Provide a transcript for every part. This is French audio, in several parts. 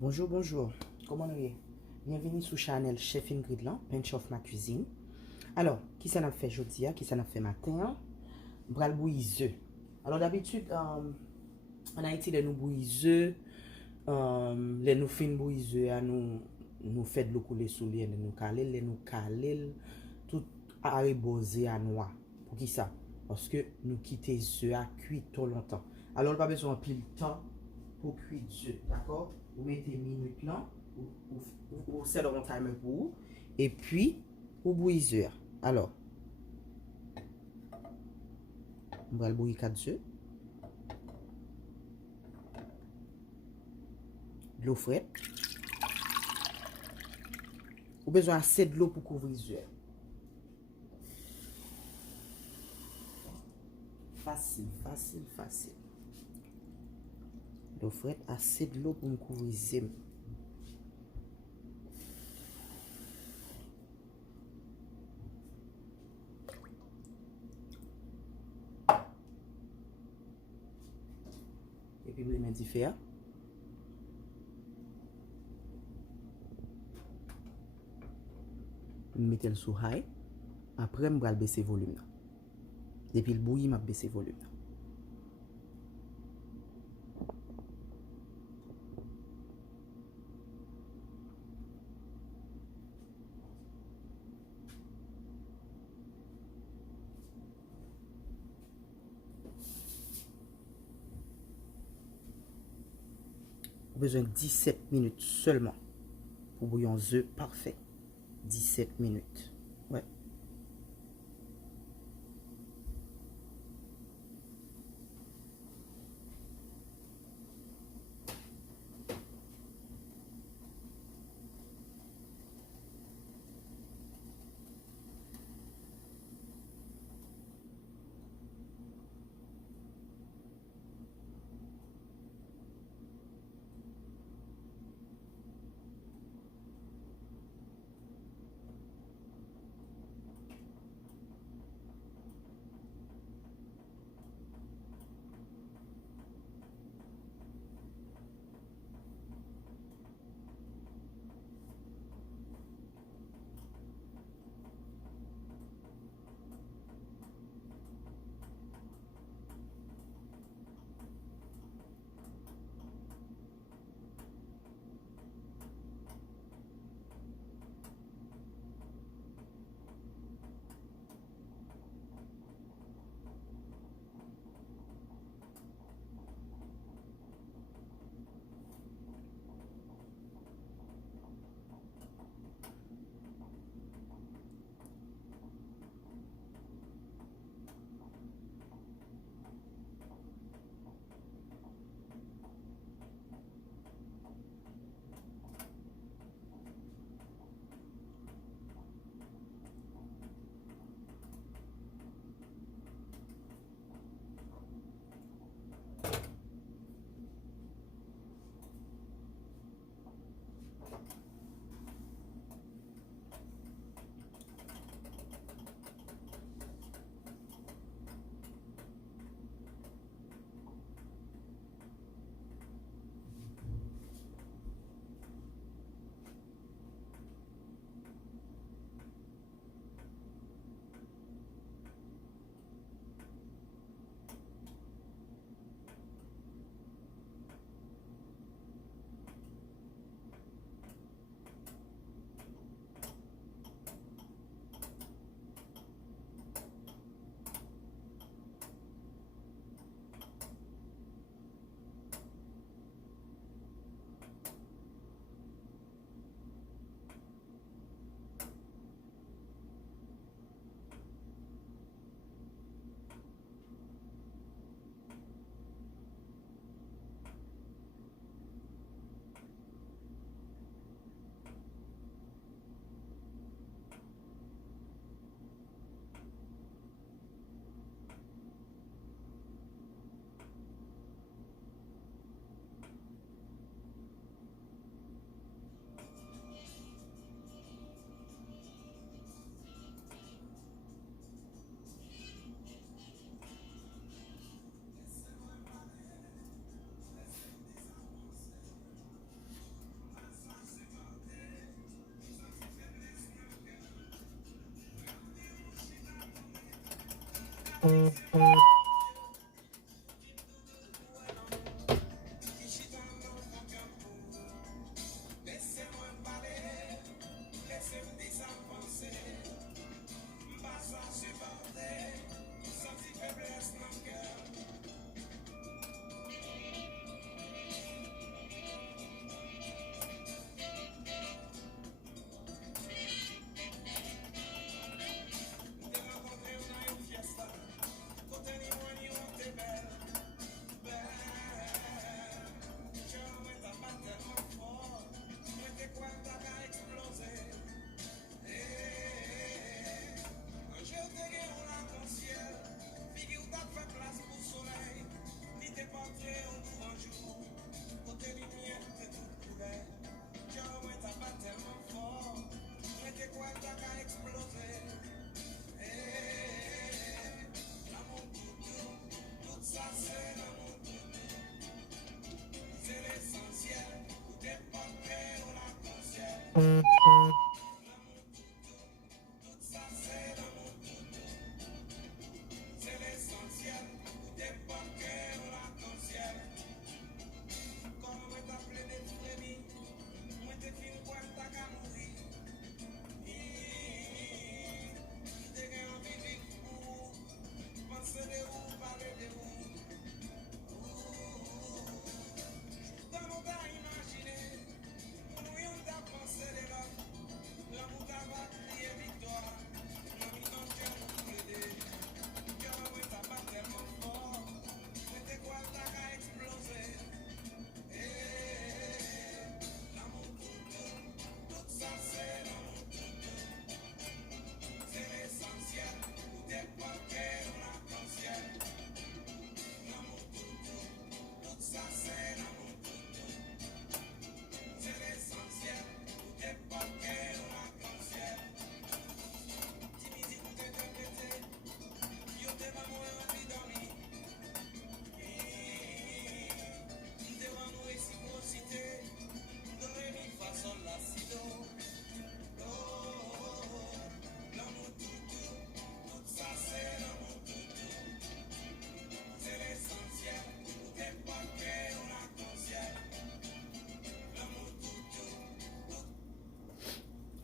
Bonjour, bonjour. Comment nous est? Bienvenue sur Chanel Chef Ingrid là, Pinch of ma cuisine. Alors, qui ça n'a fait aujourd'hui, qui ça n'a fait matin? Bral bouillie œufs. Alors d'habitude, en Haïti, les nous bouillie œufs, les nous fin bouillie œufs, nous fait de l'eau couler sous les nous caler, tout arrébosé à noix. Pour qui ça? Parce que nous quittons les œufs à cuire trop longtemps. Alors, pas besoin de pile de temps pour cuire les œufs, d'accord? Vous mettez minute là, ou c'est le timer pour vous, et puis, vous bouillez œufs. Alors, on va le bouillir 4 œufs, de l'eau fraîche. Vous avez besoin assez de l'eau pour couvrir les œufs. Facile, facile, facile. L'eau fraîche, assez de l'eau pour me couvrir les œufs. Et puis, je mets du fer. Je mets le sous high. Après, je vais baisser le volume. Depuis le bouilli, je vais baisser le volume. Vous avez besoin de 17 minutes seulement pour bouillir un œuf parfait. 17 minutes. Ouais.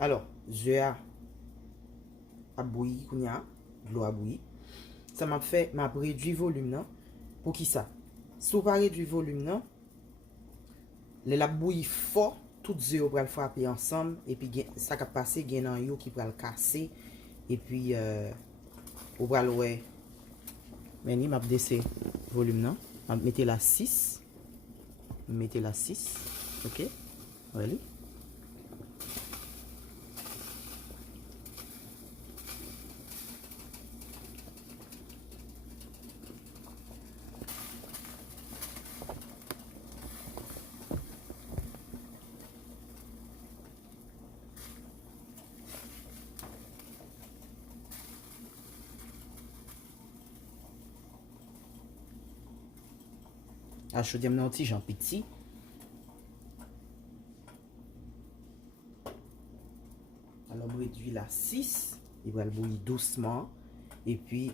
Alors, je a bouilli, kounya, l'eau a bouilli. Ça m'a fait, m'a réduit volume, non? Pour qui ça? Si vous parlez du volume, non? La bouilli fort, toutes deux pour le frapper ensemble. Et puis, ça qui a passé, il y a un yo qui va le casser. Et puis, vous va le ouais. Mais ni m'a baissé volume, non? M'a mettez la 6. Mettez la 6. Ok? Voilà. Ah, je dis un petit j'en petit. Alors, on réduit la 6. Il va le bouillir doucement. Et puis,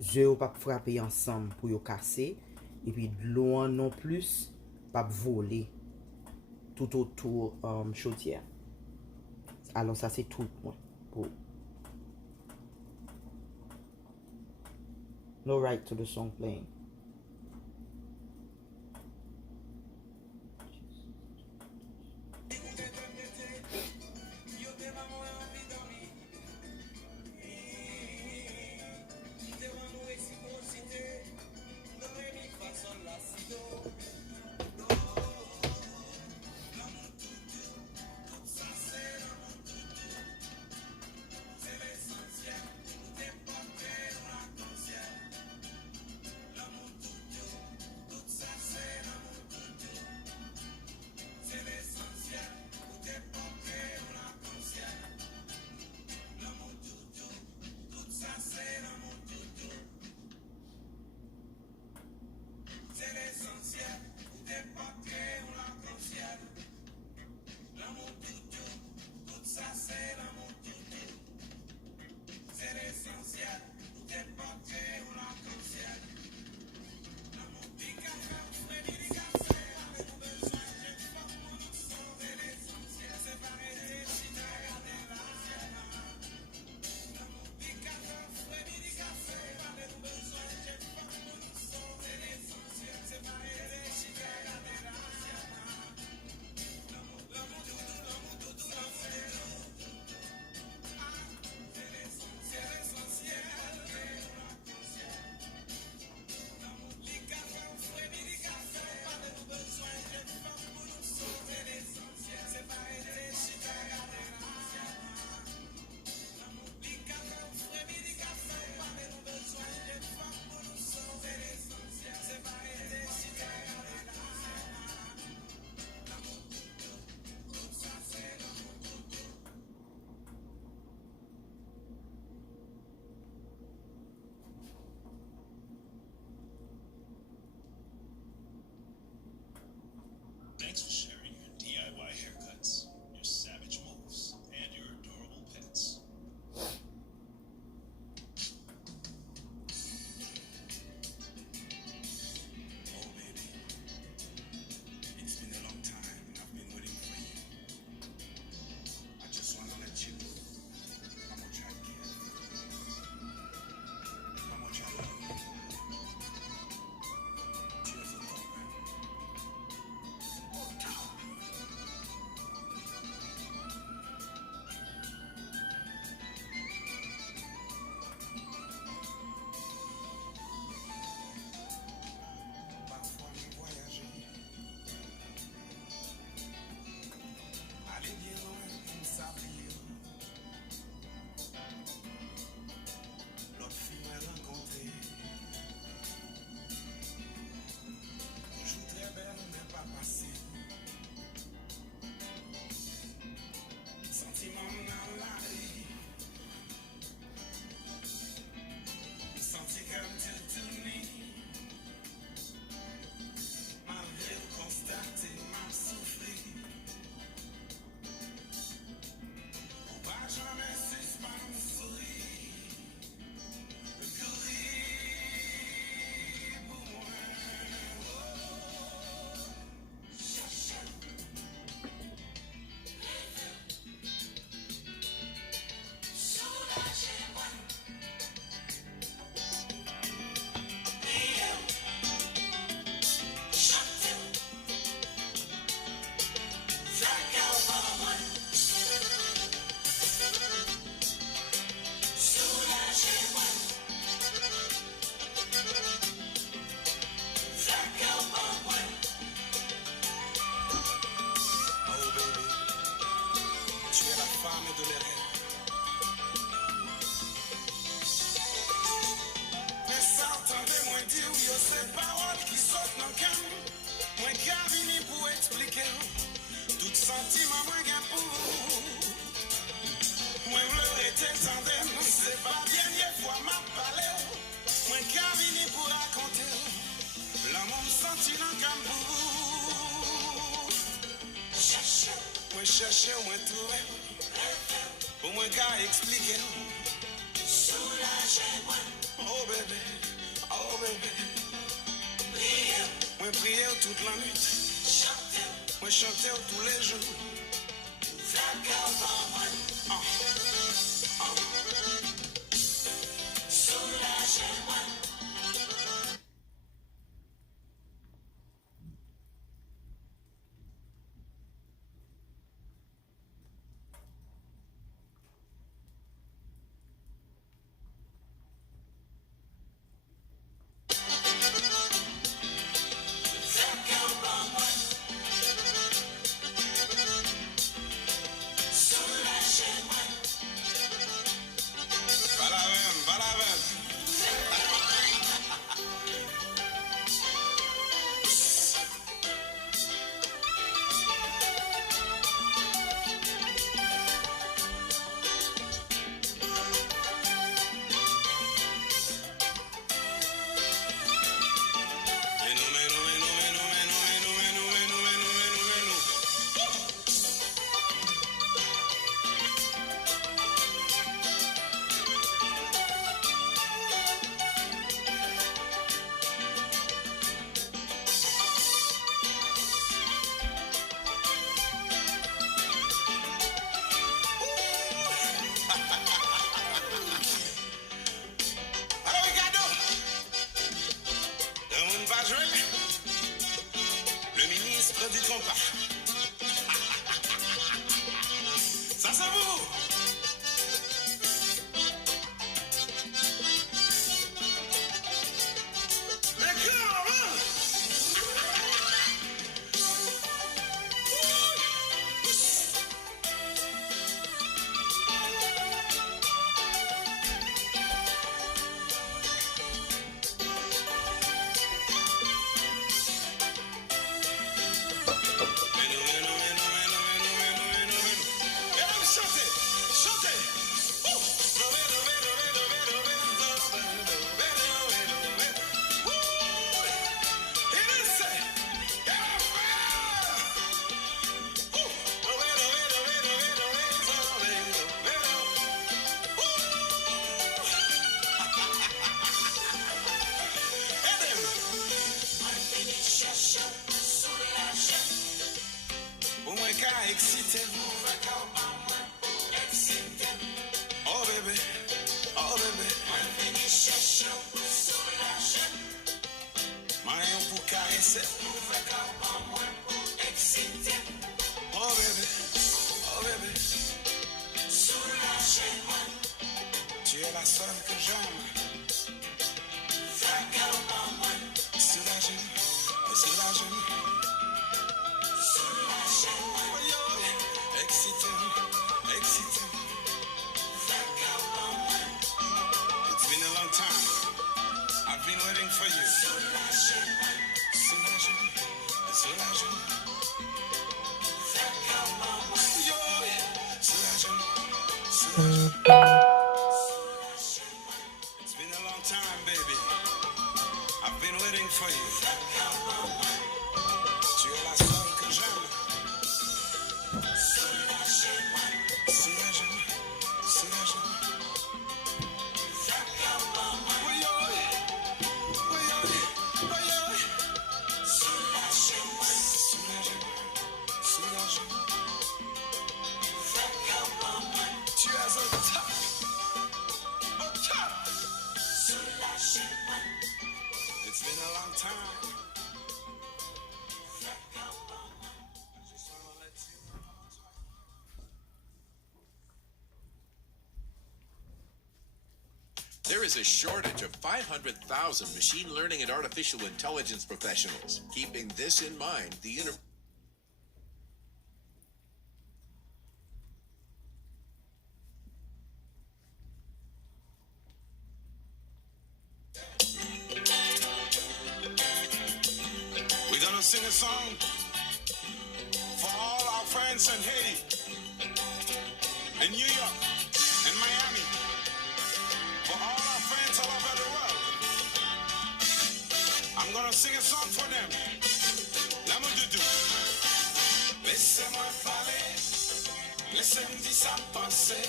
je ne pas frapper ensemble pour le casser. Et puis, de l'eau non plus, pas voler tout autour chaudière. Alors, ça, c'est tout. Pour... No right to the song playing. nous de mes rêves. Mais ça, entendez-moi dire, yo, c'est paroles qui sautent dans le cœur. Moi qui a venu pour expliquer tout sentiment moi gain pour moi le était tandem, c'est pas dernière fois m'a parlé. Moi qui a venu pour raconter l'amour senti dans le moi chercher, moi trouver pour moi qu'à expliquer. Soulagez-moi. Oh bébé, oh bébé. Moi prier toute la nuit. Moi chanter tous les jours. Soulagez-moi. Le ministre du compas. Ça c'est vous. Mais comment? Excité, oh bébé, oh bébé, maillon pour caresser, oh bébé, oh bébé, soulagez-moi, tu es la seule que j'aime, soulagez-moi, soulagez-moi. It's been a long time. I've been waiting for you. It's been a long time, baby. I've been waiting for you. Tu es la seule que j'aime. It's been a long time. There is a shortage of 500,000 machine learning and artificial intelligence professionals. Keeping this in mind, the a song for all our friends in Haiti, in New York, in Miami, for all our friends all over the world. I'm gonna sing a song for them. L'amour de Dieu. Laissez-moi parler, laissez-moi dire ça me penser,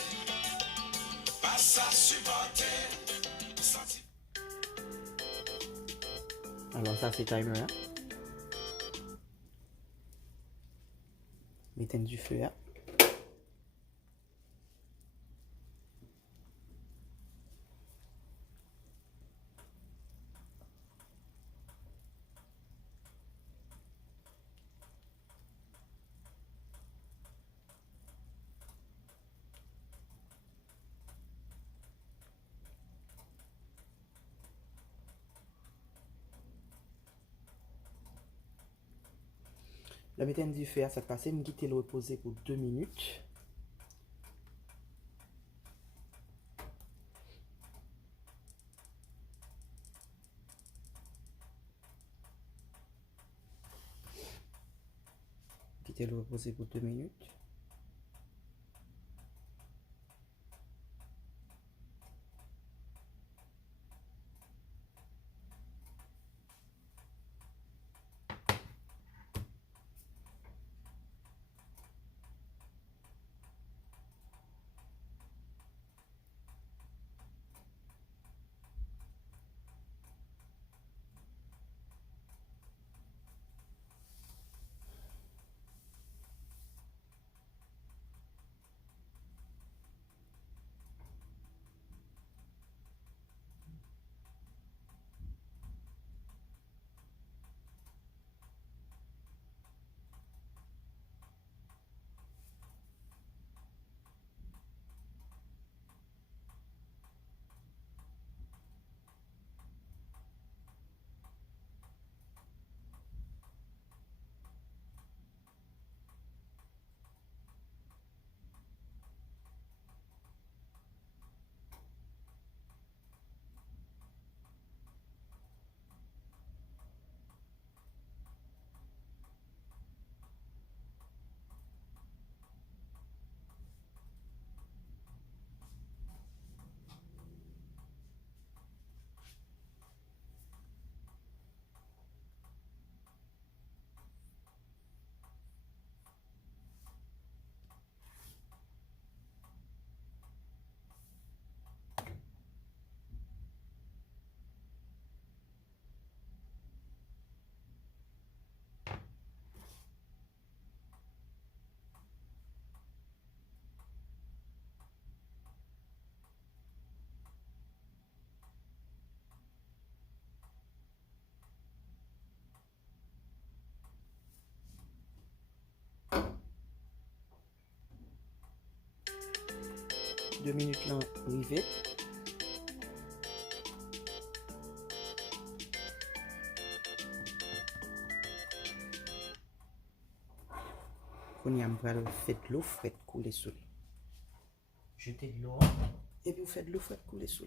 pas ça supporter. Alors ça c'est timer hein. Mettez du feu hein. La mettez du feu à ça passer, me quitter le reposer pour 2 minutes. Quitter le reposer pour 2 minutes. Deux minutes là, arrivé. On y a fait de l'eau frette couler sous. Jetez de l'eau et puis vous faites de l'eau frette couler sous.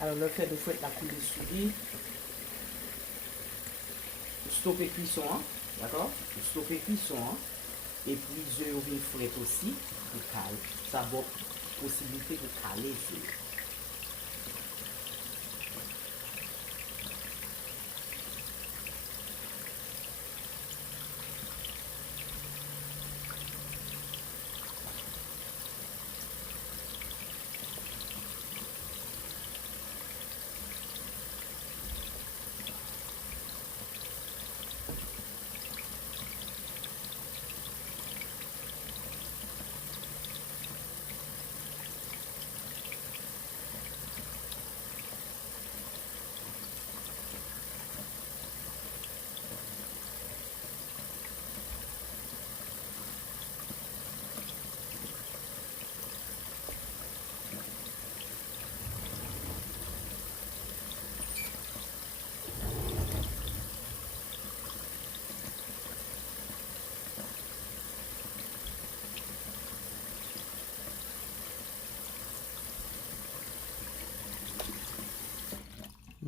Alors le fait de fouette la couler sous lui. Stopper cuisson, hein? D'accord? Stopper cuisson, hein? Et puis les œufs viennent frais aussi, pour caler. Ça va possibilité de caler sur.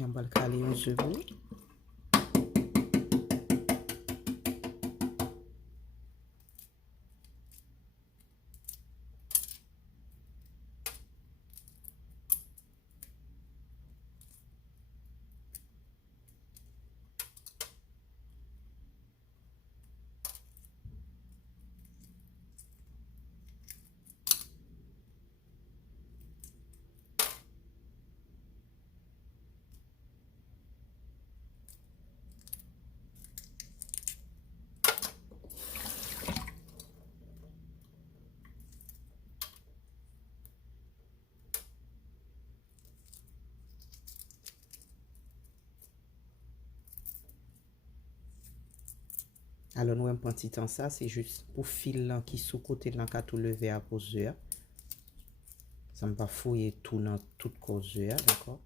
On va le caler aux œufs. Alors, nous avons un petit temps ça, c'est juste pour fil qui sous côté de tout lever à poseur. Ça ne va pas fouiller tout dans toute causeur, d'accord?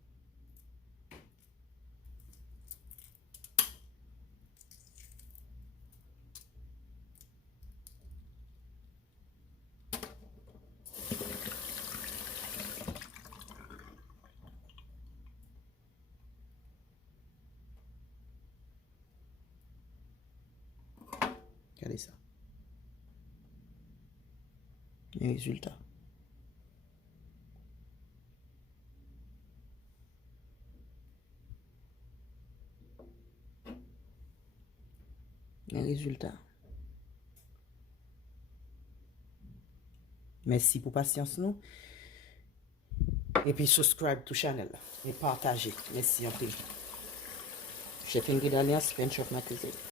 Regardez ça. Les résultats. Les résultats. Merci pour patience nous. Et puis subscribe to channel et partagez. Merci un peu. Chef Ingrid Alliance, Pench of ma cuisine.